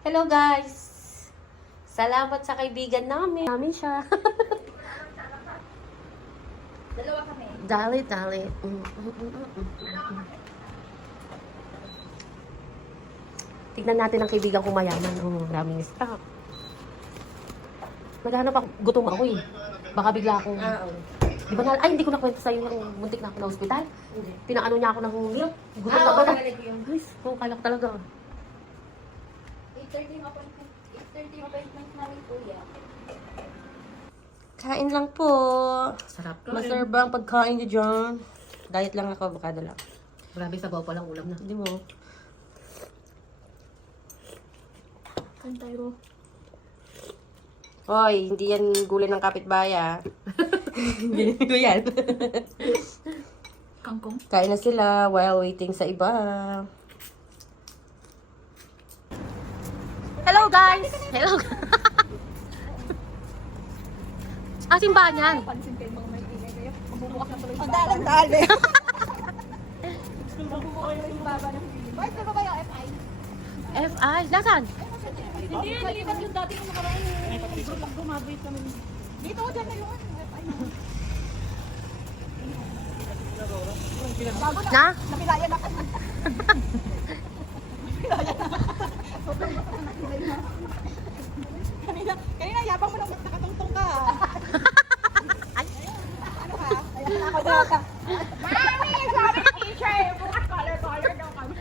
Hello guys! Salamat sa kaibigan namin. Namin siya. Dalawa kami. Dali. Tignan natin ang kaibigan ko mayaman. Maraming stock. Naghanap ako. Gutom ako eh. Baka bigla akong... Di ba ay, hindi ko nakwento sa'yo yung muntik na ako na ospital. Hindi. Pinaano niya ako ng milk. Gutom na ako na. Ay, kalak talaga. 8:30 yung appointment namin, kuya. Kain lang po. Sarap ka. Masarap ba ang pagkain niyo dyan? Diet lang ako, avocado lang. Grabe, sabaw pa lang ulam na. Hindi mo. Kain tayo. Hoy, hindi yan gulay ng kapitbaya. Hindi ko yan. Kangkong. Kain na sila while waiting sa iba. Hello guys! Hello simbahan yan. Pansin kayo mga may ingay kayo. Mabubukas na tuloy yung baba. Ang dali. Mabubukas na yung baba ng feeling. Bakit ba ba yung FI? FI? Nasaan? Hindi, nilipat yung dati yung nakaraan. Gumabit kami. Dito, dyan na yun. FI na. Bago na. Na? Napilayan na kasi. Napilayan na. Sobrang baka na nakilay na. Kanina yabang mo lang nakatungtong ka. Ano ka? Ayan ako daw ka. Mami! Sabi ng teacher! Bukas color daw kami.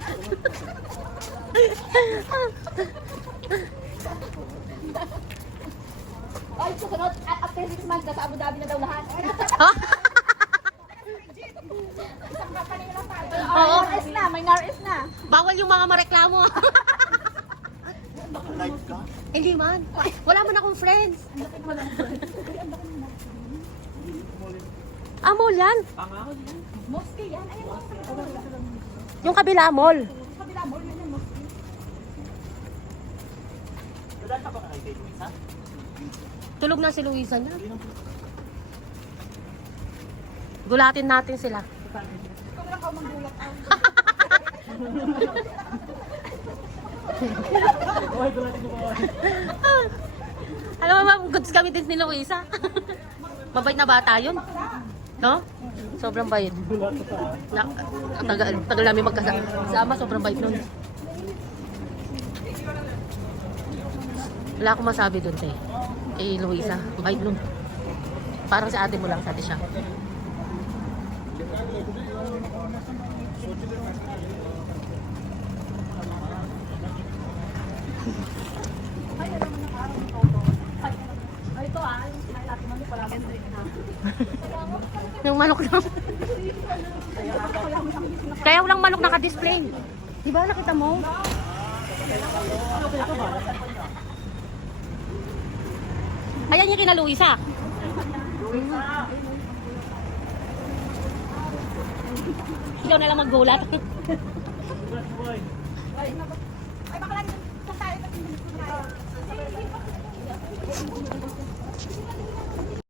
Ay, susunod. After 6 months, nasa Abu Dhabi na daw lahat. Isang company lang tayo. Oo. NRS na, may NRS na. Bawal yung mga mareklamo. Hindi man. Wala man akong friends. Mall yan. Mosque yan. Ayun, mosque. Yung kabila mall. Kabila mo, yun yung mosque. Tulog na si Luisa niya. Gulatin natin sila. Ikaw lang ako magbulat. Alam mo ba, goods kami din ni Luisa. Mabait na bata yun. No? Sobrang bait. Tagal namin magkasama, sobrang bait nun. Wala akong masabi dun, te. Kay Luisa, bait nun. Parang si ate mo lang, sa ate siya. Ay, ito yung sinabi natin mo pala. Yung manok lang. Kaya walang manok naka-display. Di ba nakita mo? Ayan yung kina Luisa. Ikaw na lang maggulat. Ay, baka lang tayo.